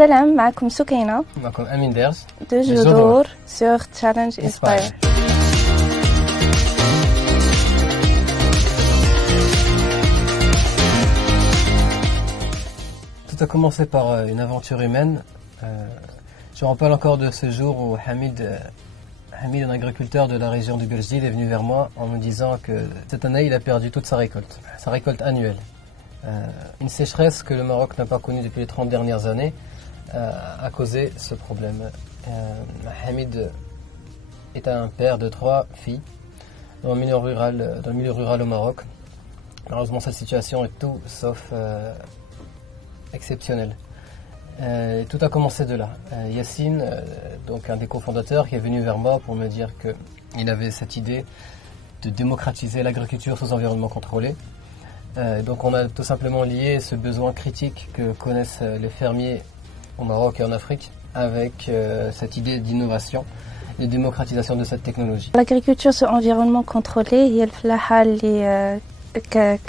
Salam, معكم سكينة. معكم أمين درس. De Jodour sur Challenge Inspire. Tout a commencé par une aventure humaine. Je me rappelle encore de ce jour où Hamid, un agriculteur de la région du Beljid, est venu vers moi en me disant que cette année il a perdu toute sa récolte annuelle. Une sécheresse que le Maroc n'a pas connue depuis les 30 dernières années a causé ce problème. Hamid est un père de 3 filles dans le milieu rural au Maroc. Malheureusement, cette situation est tout sauf exceptionnelle. Tout a commencé de là. Yassine, donc un des cofondateurs, qui est venu vers moi pour me dire qu'il avait cette idée de démocratiser l'agriculture sous environnement contrôlé. Donc on a tout simplement lié ce besoin critique que connaissent les fermiers au Maroc et en Afrique avec cette idée d'innovation et de démocratisation de cette technologie. L'agriculture sous environnement contrôlé هي الفلاحة اللي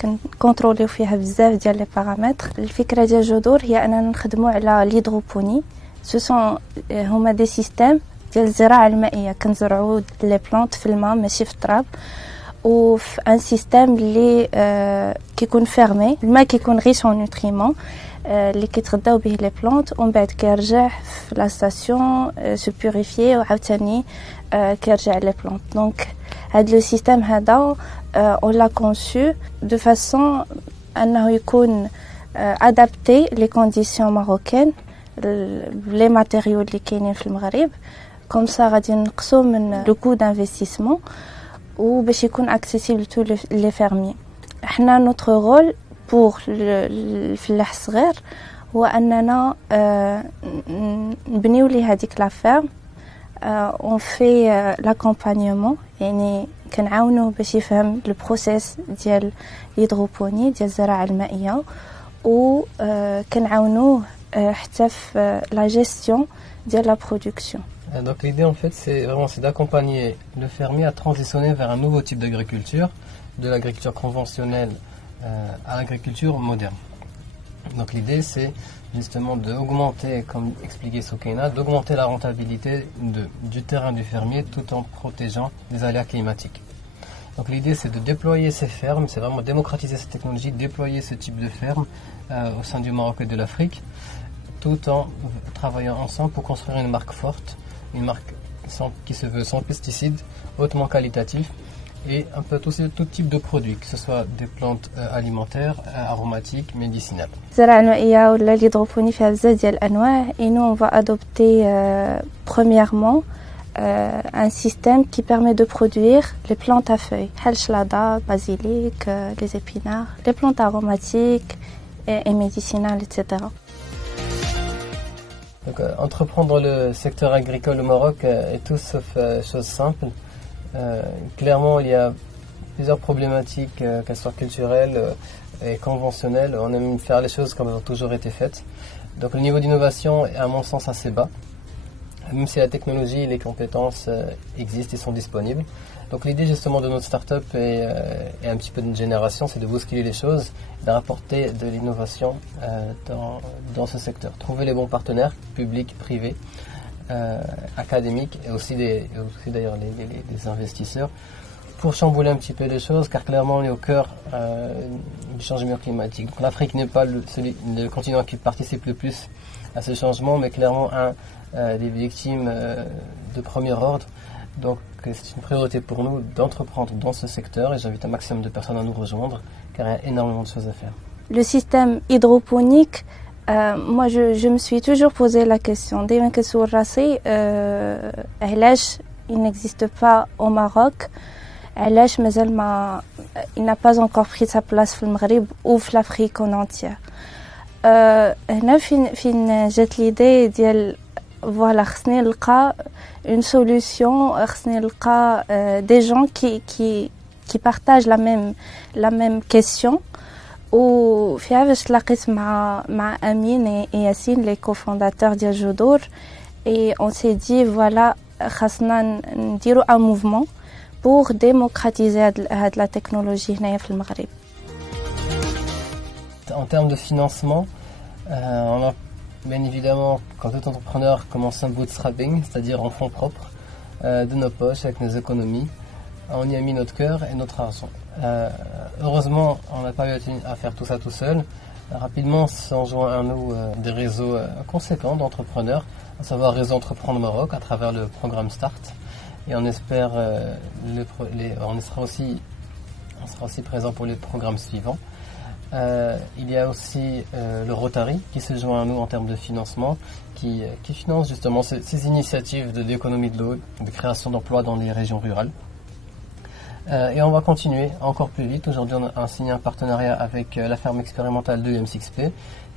كنكونتروليو فيها بزاف ديال لي بارامتر. الفكرة ديال جذور هي اننا نخدموا على ليدروبوني. سو سون هما دي سيستيم ديال الزراعة المائية، كنزرعوا لي بلانت في الماء ماشي في التراب، وفي ان سيستيم اللي كيكون فيرمي، الماء كيكون ريش اون نوتريمون اللي كيتغداو به لي بلانت، ومن بعد كيرجع في لا ستاسيون سو بوريفيي وعاوتاني كيرجع لي بلانت. دونك هاد لو سيستيم هذا on l'a conçu de façon أنه يكون adapté les conditions marocaines، les matériaux اللي كاينين في المغرب، comme ça غادي نقصوا من le coût d'investissement وباش يكون accessible tous les fermiers. احنا notre rôle pour الفلاح الصغير هو أننا نبنيو ليه هذيك لا ferme. on fait l'accompagnement، يعني كنعاونوه باش يفهم البروسيس ديال الهيدروبوني ديال الزراعه المائيه، و كنعاونوه حتى في لا جيستيون ديال لا برودكسيون. Donc l'idée en fait c'est d'accompagner le fermier à transitionner vers un nouveau type d'agriculture, de l'agriculture conventionnelle à l'agriculture moderne. Donc l'idée c'est justement d'augmenter, comme expliquait Soukaina, d'augmenter la rentabilité du terrain du fermier tout en protégeant les aléas climatiques. Donc l'idée c'est de déployer ces fermes, c'est vraiment démocratiser cette technologie, déployer ce type de ferme au sein du Maroc et de l'Afrique, tout en travaillant ensemble pour construire une marque forte, une marque qui se veut sans pesticides, hautement qualitatif, et un peu tout type de produits, que ce soit des plantes alimentaires, aromatiques, médicinales. الزراعة المائية ولا الهيدروبوني فيها بزاف ديال الأنواع. Et nous on va adopter premièrement un système qui permet de produire les plantes à feuilles, بحال الشلاضة, basilic, les épinards, les plantes aromatiques et médicinales, etc. Donc, entreprendre le secteur agricole au Maroc est tout sauf chose simple. Clairement, il y a plusieurs problématiques, qu'elles soient culturelles et conventionnelles. On aime faire les choses comme elles ont toujours été faites. Donc le niveau d'innovation est à mon sens assez bas, même si la technologie et les compétences existent et sont disponibles. Donc l'idée justement de notre start-up et un petit peu d'une génération, c'est de bousculer les choses, de rapporter de l'innovation dans ce secteur. Trouver les bons partenaires, publics, privés, académiques et aussi d'ailleurs les investisseurs, pour chambouler un petit peu les choses, car clairement on est au cœur du changement climatique. Donc l'Afrique n'est pas le continent qui participe le plus à ce changement, mais clairement des victimes de premier ordre. Donc c'est une priorité pour nous d'entreprendre dans ce secteur, et j'invite un maximum de personnes à nous rejoindre, car il y a énormément de choses à faire. Le système hydroponique, moi je me suis toujours posé la question, دايما كنسول راسي علاش il n'existe pas au Maroc, علاش مازال ما il n'a pas encore pris sa place في المغرب ou في l'Afrique en entière. هنا فين جات l'idée ديال voilà خصني نلقى une solution، خصني نلقى des gens qui partagent la même question. وفيها باش تلاقيت مع أمين et Yassine, les cofondateurs ديال جذور، et on s'est dit voilà خاصنا نديرو un mouvement pour démocratiser هاد la technologie هنايا في المغرب. En termes de financement, on a Bien évidemment, quand tout entrepreneur commence un bootstrapping, c'est-à-dire en fonds propres, de nos poches, avec nos économies, on y a mis notre cœur et notre argent. Heureusement, on n'a pas eu à faire tout ça tout seul. Rapidement, s'en joint à nous des réseaux conséquents d'entrepreneurs, à savoir Réseau Entreprendre Maroc à travers le programme Start. Et on espère, on sera aussi présent pour les programmes suivants. Il y a aussi le Rotary qui se joint à nous en termes de financement, qui finance justement ces initiatives d'économie de l'eau, de création d'emplois dans les régions rurales. Et on va continuer encore plus vite. Aujourd'hui, on a signé un partenariat avec la ferme expérimentale de M6P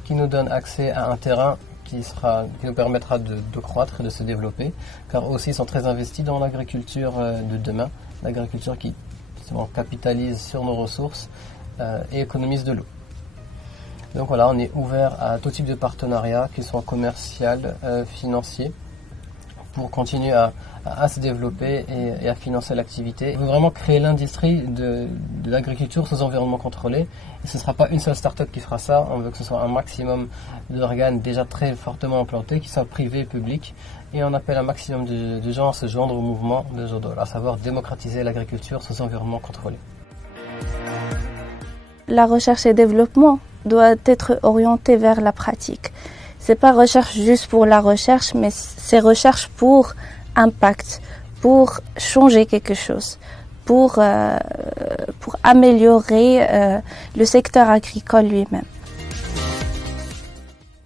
qui nous donne accès à un terrain qui nous permettra de croître et de se développer, car aussi ils sont très investis dans l'agriculture de demain, l'agriculture qui justement capitalise sur nos ressources et économise de l'eau. Donc voilà, on est ouvert à tout type de partenariat, qu'ils soient commercial, financier, pour continuer à se développer et à financer l'activité. On veut vraiment créer l'industrie de l'agriculture sous environnement contrôlé. Et ce ne sera pas une seule start-up qui fera ça. On veut que ce soit un maximum d'organes déjà très fortement implantés, qui soient privés et publics. Et on appelle un maximum de gens à se joindre au mouvement de Jodor, à savoir démocratiser l'agriculture sous environnement contrôlé. La recherche et développement doit être orientée vers la pratique. C'est pas recherche juste pour la recherche, mais c'est recherche pour impact, pour changer quelque chose, pour améliorer le secteur agricole lui-même.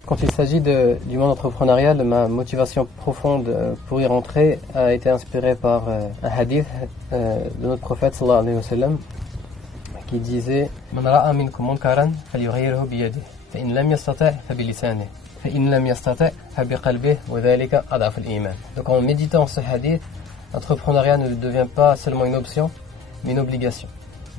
Quand il s'agit du monde entrepreneurial, ma motivation profonde pour y rentrer a été inspirée par un hadith de notre prophète sallallahu alayhi wa sallam qui disait Man ra'a minkum munkaran falyughayyirhu biyadihi fa in lam yastati' fa bilisanihi fa in lam yastati' fa biqalbihi wa dhalika ad'af al-iman. Donc en méditant ce hadith, l'entrepreneuriat ne devient pas seulement une option, mais une obligation.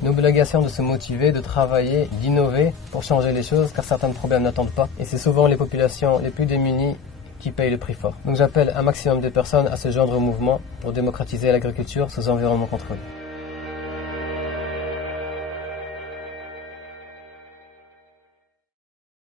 Une obligation de se motiver, de travailler, d'innover pour changer les choses, car certains problèmes n'attendent pas. Et c'est souvent les populations les plus démunies qui payent le prix fort. Donc j'appelle un maximum de personnes à se joindre au mouvement pour démocratiser l'agriculture sous environnement contrôlé.